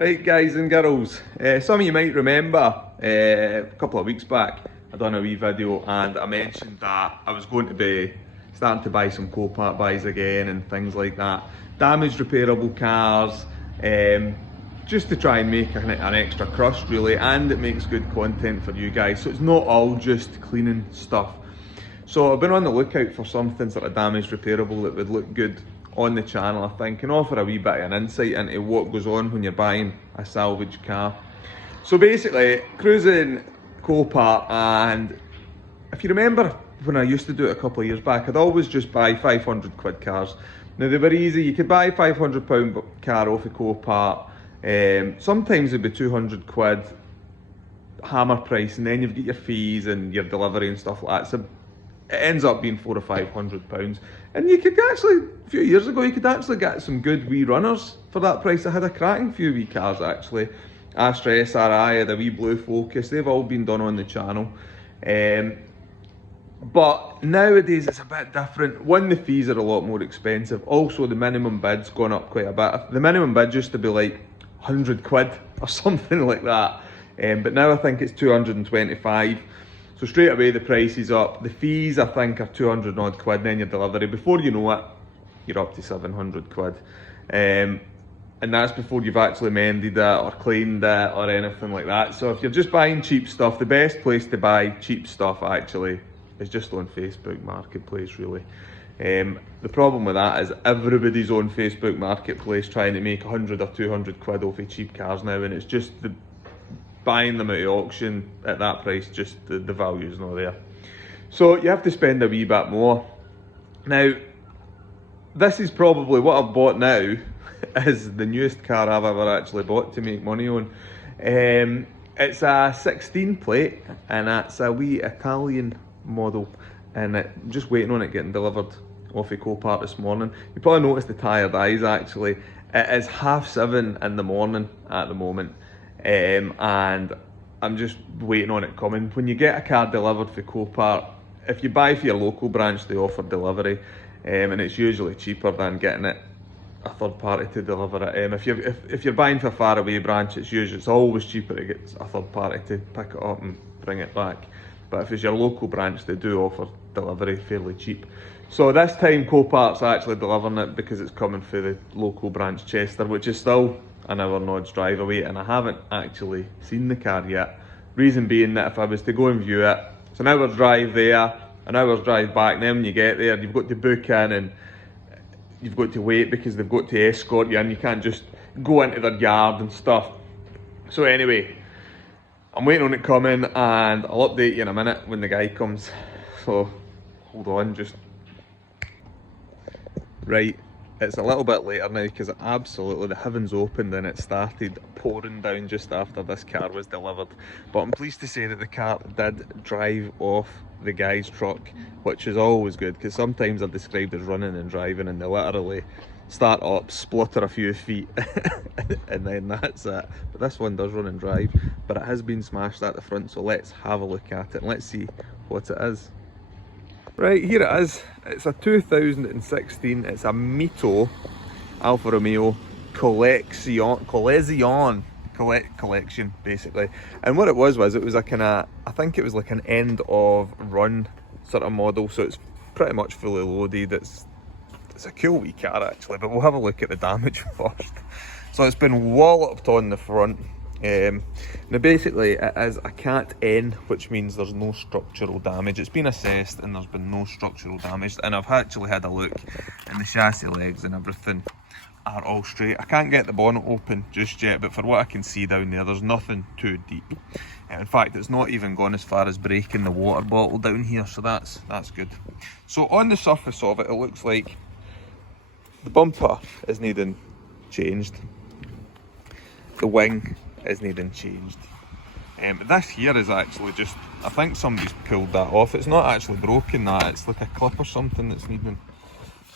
Right, guys and girls, some of you might remember a couple of weeks back I done a wee video and I mentioned that I was going to be starting to buy some Copart buys again and things like that. Damaged repairable cars, just to try and make an extra crust really, and it makes good content for you guys, so it's not all just cleaning stuff. So I've been on the lookout for something sort of damaged repairable that would look good on the channel, I think, and offer a wee bit of an insight into what goes on when you're buying a salvage car. So basically, cruising Copart, and if you remember when I used to do it a couple of years back, I'd always just buy 500 quid cars. Now they were easy, you could buy a £500 car off of Copart, sometimes it'd be 200 quid hammer price, and then you've got your fees and your delivery and stuff like that, so it ends up being £400 or £500. And you could actually, a few years ago, you could actually get some good wee runners for that price. I had a cracking few wee cars actually. Astra SRI, had a wee blue Focus, they've all been done on the channel. But nowadays it's a bit different. One, the fees are a lot more expensive. Also, the minimum bid's gone up quite a bit. The minimum bid used to be like 100 quid or something like that. But now I think it's 225. So straight away the price is up. The fees I think are 200 odd quid, and then your delivery. Before you know it, you're up to 700 quid. And that's before you've actually mended it or cleaned it or anything like that. So if you're just buying cheap stuff, the best place to buy cheap stuff actually is just on Facebook Marketplace really. The problem with that is everybody's on Facebook Marketplace trying to make 100 or 200 quid off of cheap cars now, and it's just buying them at auction at that price, just the value is not there. So you have to spend a wee bit more. Now, this is probably what I've bought now is the newest car I've ever actually bought to make money on. It's a 16 plate and it's a wee Italian model, and I'm just waiting on it getting delivered off of Copart this morning. You probably noticed the tired eyes actually. It is 7:30 in the morning at the moment. And I'm just waiting on it coming. When you get a car delivered for Copart, if you buy for your local branch, they offer delivery, and it's usually cheaper than getting it a third party to deliver it. If you're buying for a far away branch, it's always cheaper to get a third party to pick it up and bring it back. But if it's your local branch, they do offer delivery fairly cheap. So this time Copart's actually delivering it because it's coming for the local branch Chester, which is still an hour and odd's drive away, and I haven't actually seen the car yet. Reason being that if I was to go and view it, it's an hour's drive there, an hour's drive back, and then when you get there, you've got to book in and you've got to wait because they've got to escort you in. You can't just go into their yard and stuff. So anyway, I'm waiting on it coming, and I'll update you in a minute when the guy comes. So hold on, just right. It's a little bit later now because absolutely the heavens opened and it started pouring down just after this car was delivered. But I'm pleased to say that the car did drive off the guy's truck, which is always good because sometimes they're described as running and driving and they literally start up, splutter a few feet and then that's it. But this one does run and drive, but it has been smashed at the front, so let's have a look at it and let's see what it is. Right, here it is. It's a 2016, it's a Mito Alfa Romeo collection basically. And what it was it was a kind of, I think it was like an end of run sort of model, so it's pretty much fully loaded. It's a cool wee car actually, but we'll have a look at the damage first. So it's been walloped on the front. Now basically it is a Cat N, which means there's no structural damage. It's been assessed and there's been no structural damage, and I've actually had a look and the chassis legs and everything are all straight. I can't get the bonnet open just yet, but for what I can see down there, there's nothing too deep. In fact, it's not even gone as far as breaking the water bottle down here, so that's good. So on the surface of it, it looks like the bumper is needing changed, the wing is needing changed. This here is actually just, I think somebody's pulled that off. It's not actually broken, that, it's like a clip or something that's needing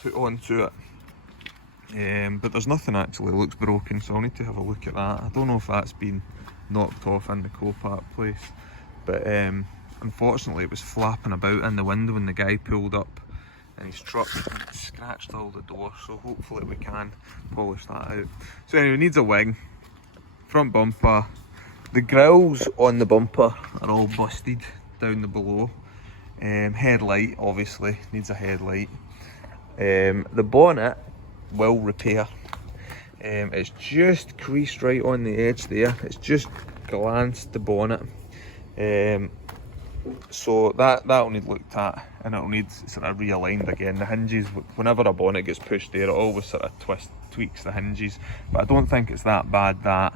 put onto it. But there's nothing actually looks broken, so I'll need to have a look at that. I don't know if that's been knocked off in the Copart place, but unfortunately it was flapping about in the window when the guy pulled up in his truck and it scratched all the doors, so hopefully we can polish that out. So anyway, it needs a wing. front bumper. The grills on the bumper are all busted down the below. Headlight obviously needs a headlight. The bonnet will repair. It's just creased right on the edge there. It's just glanced the bonnet. So that'll need looked at, and it'll need sort of realigned again. The hinges, whenever a bonnet gets pushed there, it always sort of tweaks the hinges. But I don't think it's that bad that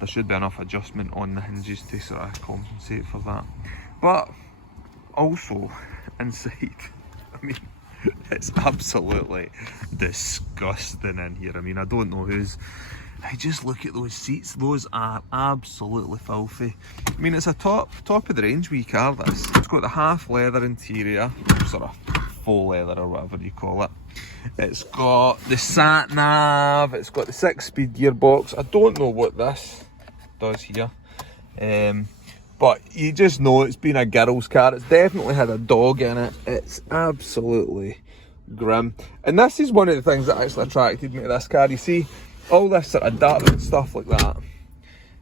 there should be enough adjustment on the hinges to sort of compensate for that. But also inside, I mean, it's absolutely disgusting in here. I mean, I don't know who's... I just look at those seats, those are absolutely filthy. I mean, it's a top of the range wee car, this. It's got the half leather interior, sort of faux leather or whatever you call it. It's got the sat nav, it's got the 6-speed gearbox. I don't know what this does here. But you just know it's been a girl's car. It's definitely had a dog in it. It's absolutely grim. And this is one of the things that actually attracted me to this car. You see, all this sort of dirt and stuff like that. I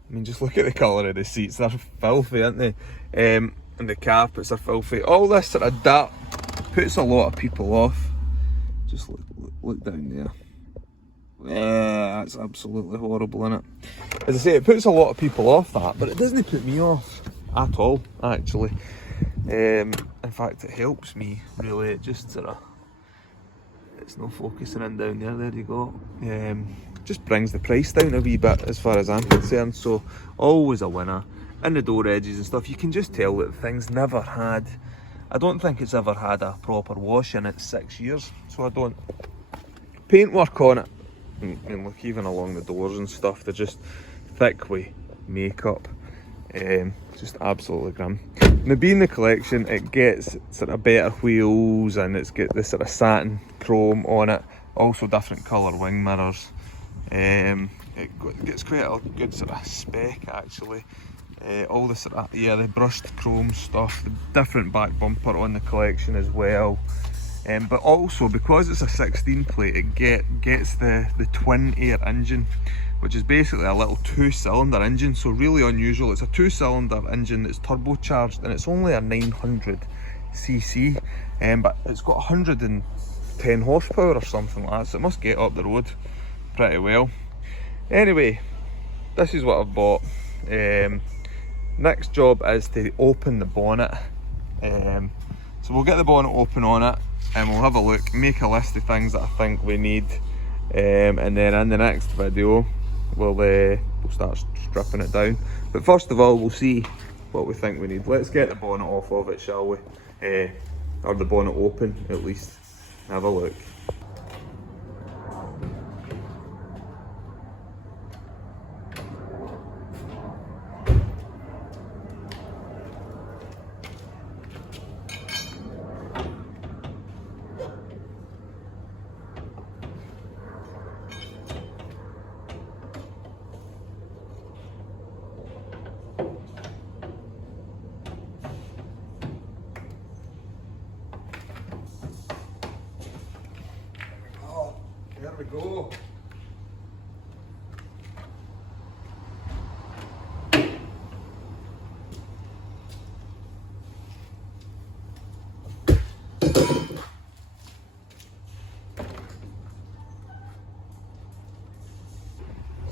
mean, just look at the colour of the seats. They're filthy, aren't they? And the carpets are filthy. All this sort of dirt puts a lot of people off. Just look down there. Yeah, that's absolutely horrible, isn't it? As I say, it puts a lot of people off that, but it doesn't put me off at all, actually. In fact, it helps me, really. It just sort of... It's not focusing in down there, there you go. Just brings the price down a wee bit as far as I'm concerned, so always a winner. In the door edges and stuff, you can just tell that the thing's never had... I don't think it's ever had a proper wash in its 6 years, so I don't... Paintwork on it, and look, even along the doors and stuff, they're just thick with makeup. Just absolutely grim. Now, being the collection, it gets sort of better wheels, and it's got this sort of satin chrome on it, also different colour wing mirrors. It gets quite a good sort of spec, actually. All the sort of, yeah, the brushed chrome stuff, the different back bumper on the collection as well. But also, because it's a 16 plate, it gets the twin air engine, which is basically a little 2-cylinder engine. So really unusual. It's a 2-cylinder engine that's turbocharged, and it's only a 900cc, but it's got 110 horsepower or something like that, so it must get up the road pretty well. Anyway, this is what I've bought. Next job is to open the bonnet. So we'll get the bonnet open on it, and we'll have a look, make a list of things that I think we need, and then in the next video we'll start stripping it down. But first of all, we'll see what we think we need. Let's get the bonnet off of it, shall we? Or the bonnet open at least. Have a look. There we go.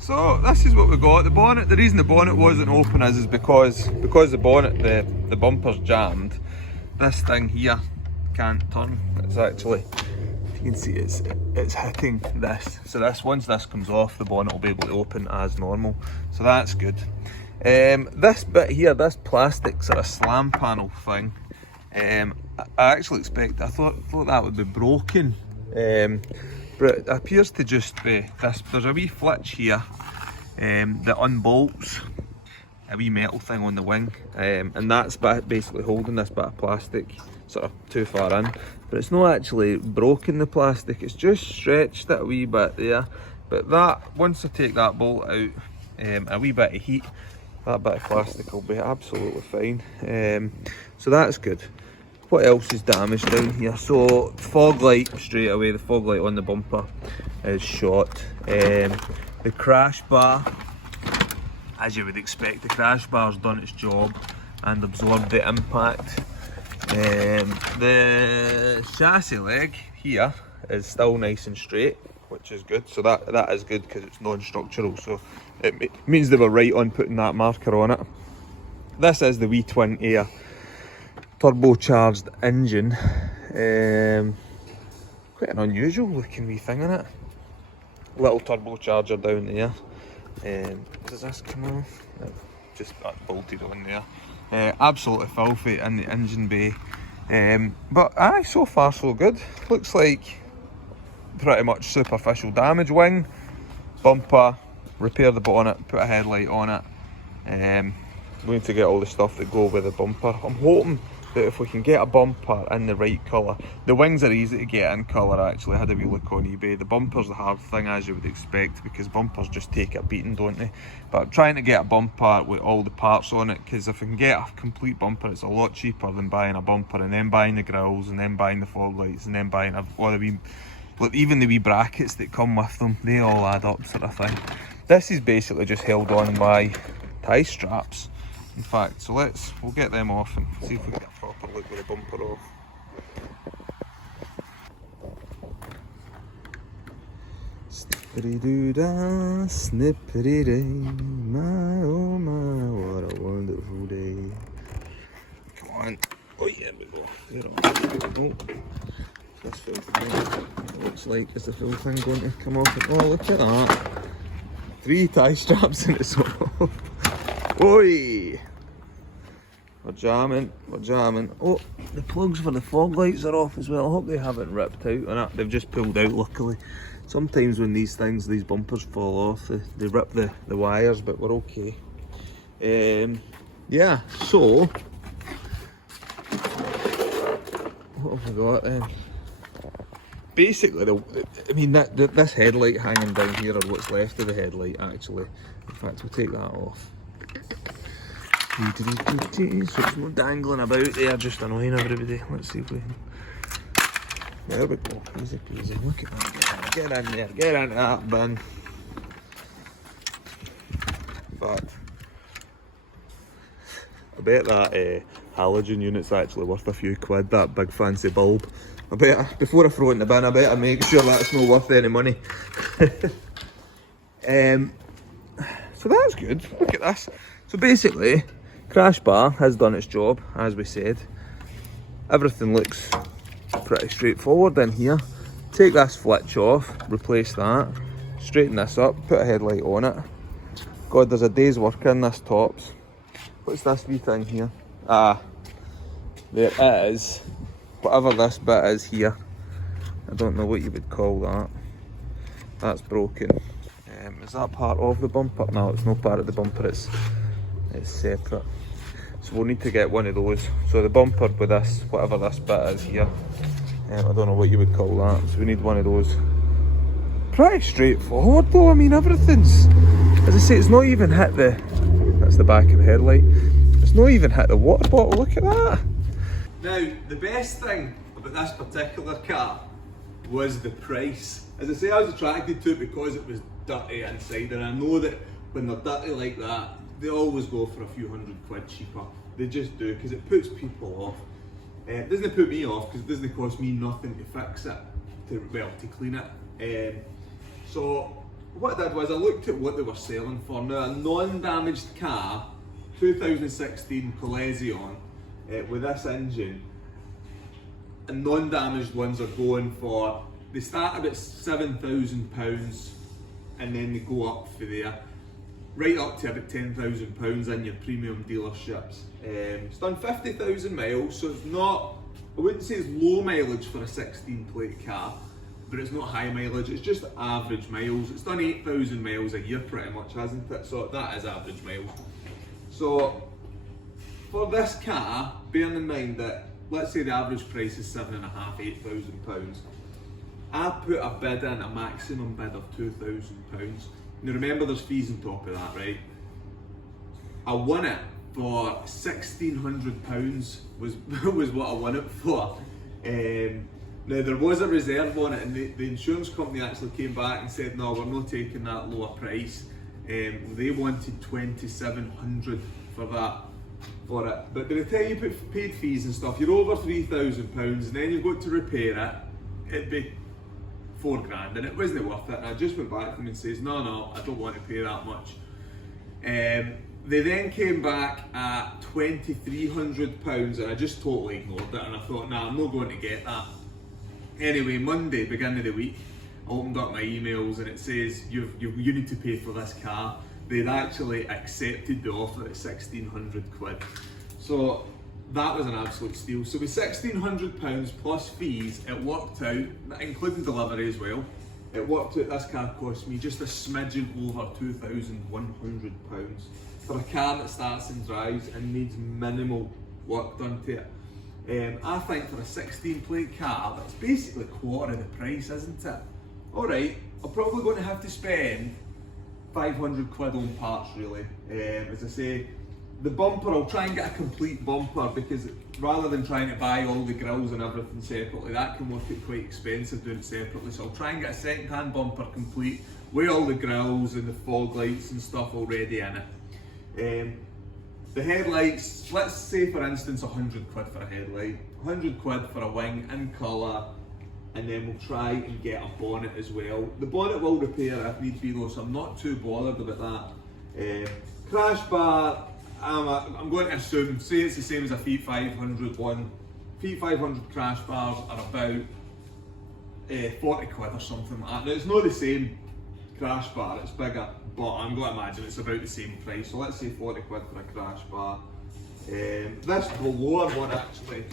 So this is what we got. The bonnet, the reason the bonnet wasn't open is because the bonnet, the bumper's jammed. This thing here can't turn. It's actually, you can see it's hitting this. So once this comes off, the bonnet will be able to open as normal. So that's good. This bit here, this plastic sort of slam panel thing, I actually I thought that would be broken. But it appears to just be this. There's a wee flitch here that unbolts a wee metal thing on the wing, and that's basically holding this bit of plastic sort of too far in. But it's not actually broken, the plastic, it's just stretched it a wee bit there. But that, once I take that bolt out, a wee bit of heat, that bit of plastic will be absolutely fine. So that's good. What else is damaged down here? So fog light, straight away, the fog light on the bumper is shot. The crash bar as you would expect, the crash bar's done its job and absorbed the impact. The chassis leg here is still nice and straight, which is good. So that is good because it's non-structural, so it means they were right on putting that marker on it. This is the V-twin air turbocharged engine. Quite an unusual looking wee thing in it. Little turbocharger down there. Does this come off? No, just bolted on there. Absolutely filthy in the engine bay. But aye, so far so good. Looks like pretty much superficial damage. Wing, bumper, repair the bonnet, put a headlight on it. We need to get all the stuff that go with the bumper. I'm hoping that if we can get a bumper in the right colour. The wings are easy to get in colour actually, I had a wee look on eBay. The bumper's the hard thing, as you would expect, because bumpers just take a beating, don't they? But I'm trying to get a bumper with all the parts on it, because if I can get a complete bumper, it's a lot cheaper than buying a bumper and then buying the grills and then buying the fog lights and then buying all the wee, look, even the wee brackets that come with them, they all add up, sort of thing. This is basically just held on by tie straps. In fact, so we'll get them off and see if we get a proper look with the bumper off. Snippity doo dah, snippity day, my oh my, what a wonderful day. Come on, oh yeah, we go. There oh, this full thing, it looks like, is the full thing going to come off? Oh, look at that. 3 tie straps and it's off. Oi! We're jamming. Oh, the plugs for the fog lights are off as well. I hope they haven't ripped out on it. They've just pulled out, luckily. Sometimes when these bumpers fall off, they rip the wires, but we're okay. Yeah, so, what have we got then? Basically, this headlight hanging down here, or what's left of the headlight actually. In fact, we'll take that off. So it's not dangling about there, just annoying everybody. Let's see if we can. There we go, easy peasy. Look at that, get in there, get into that bin. But I bet that halogen unit's actually worth a few quid, that big fancy bulb. I better, before I throw it in the bin, I better make sure that's not worth any money. So that's good, look at this. So basically, crash bar has done its job, as we said. Everything looks pretty straightforward in here. Take this flitch off, replace that, straighten this up, put a headlight on it. God, there's a day's work in this tops. What's this wee thing here? Ah, there it is. Whatever this bit is here. I don't know what you would call that. That's broken. Is that part of the bumper? No, it's not part of the bumper, it's separate. So we'll need to get one of those. So the bumper with this, whatever this bit is here, I don't know what you would call that. So we need one of those. Pretty straightforward though, I mean everything's, as I say, it's not even hit the, that's the back of the headlight. It's not even hit the water bottle, look at that. Now, the best thing about this particular car was the price. As I say, I was attracted to it because it was dirty inside, and I know that when they're dirty like that, they always go for a few £100 cheaper. They just do, because it puts people off. It doesn't put me off, because it doesn't cost me nothing to fix it, to clean it. So what I did was I looked at what they were selling for. Now, a non-damaged car, 2016 Coliseon, with this engine, and non-damaged ones are going for, they start about £7,000 and then they go up for there, right up to about £10,000 in your premium dealerships. It's done 50,000 miles, so it's not, I wouldn't say it's low mileage for a 16 plate car, but it's not high mileage, it's just average miles. It's done 8,000 miles a year pretty much, hasn't it? So that is average miles. So for this car, bearing in mind that, let's say the average price is £7,500, £8,000, I put a bid in, a maximum bid of £2,000. Now remember, there's fees on top of that, right? I won it for £1,600 was what I won it for. Now there was a reserve on it, and the insurance company actually came back and said, no, we're not taking that lower price. They wanted 2,700 for that. For it, but by the time you paid fees and stuff, you're over £3,000, and then you've got to repair it. It'd be £4,000, and it wasn't worth it. And I just went back to them and says, no, I don't want to pay that much. They then came back at £2,300, and I just totally ignored it. And I thought, nah, I'm not going to get that. Anyway, Monday, beginning of the week, I opened up my emails, and it says you need to pay for this car. They'd actually accepted the offer at 1,600 quid. So that was an absolute steal. So with £1,600 plus fees, it worked out, including delivery as well, it worked out this car cost me just a smidgen over £2,100 for a car that starts and drives and needs minimal work done to it. I think for a 16 plate car, that's basically a quarter of the price, isn't it? Alright, I'm probably going to have to spend 500 quid on parts really. As I say, the bumper, I'll try and get a complete bumper, because rather than trying to buy all the grills and everything separately, that can work out quite expensive doing it separately. So I'll try and get a second hand bumper complete with all the grills and the fog lights and stuff already in it. The headlights, let's say for instance 100 quid for a headlight, 100 quid for a wing in colour, and then we'll try and get a bonnet as well. The bonnet will repair if need be though, so I'm not too bothered about that. Crash bar, I'm going to assume, say it's the same as a Fiat 500 one. Fiat 500 crash bars are about 40 quid or something like that. Now it's not the same crash bar, it's bigger, but I'm going to imagine it's about the same price. So let's say 40 quid for a crash bar. This lower one actually,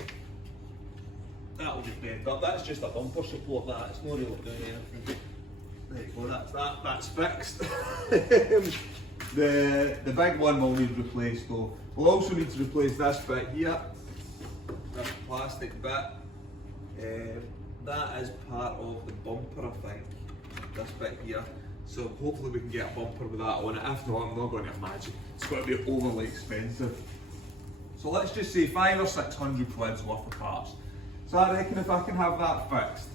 that'll be bent up. That's just a bumper support, that. It's not really doing anything. There you go, that's fixed. The big one will need replaced though. We'll also need to replace this bit here, this plastic bit. That is part of the bumper, I think, this bit here. So hopefully we can get a bumper with that on it. If not, I'm not going to imagine. It's going to be overly expensive. So let's just say 500 or 600 quid's worth of parts. So I reckon if I can have that fixed,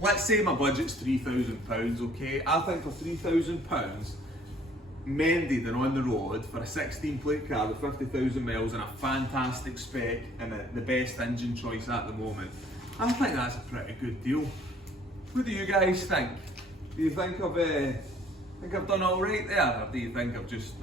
let's say my budget's £3,000, okay? I think for £3,000, mended and on the road for a 16 plate car with 50,000 miles and a fantastic spec and the best engine choice at the moment, I think that's a pretty good deal. What do you guys think? Do you think I've done all right there, or do you think I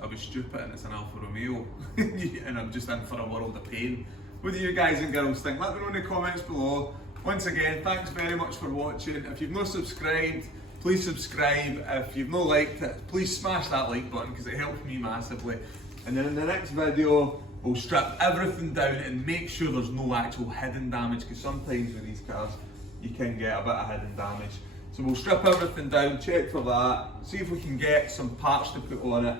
was stupid and it's an Alfa Romeo and I'm just in for a world of pain? What do you guys and girls think? Let me know in the comments below. Once again, thanks very much for watching. If you've not subscribed, please subscribe. If you've not liked it, please smash that like button because it helps me massively. And then in the next video, we'll strip everything down and make sure there's no actual hidden damage, because sometimes with these cars, you can get a bit of hidden damage. So we'll strip everything down, check for that, see if we can get some parts to put on it.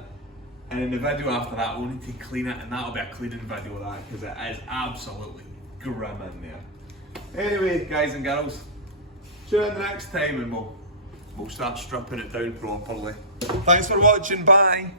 And in the video after that, we'll need to clean it, and that'll be a cleaning video of that, because it is absolutely grim in there. Anyway, guys and girls, tune in the next time and we'll start stripping it down properly. Thanks for watching, bye!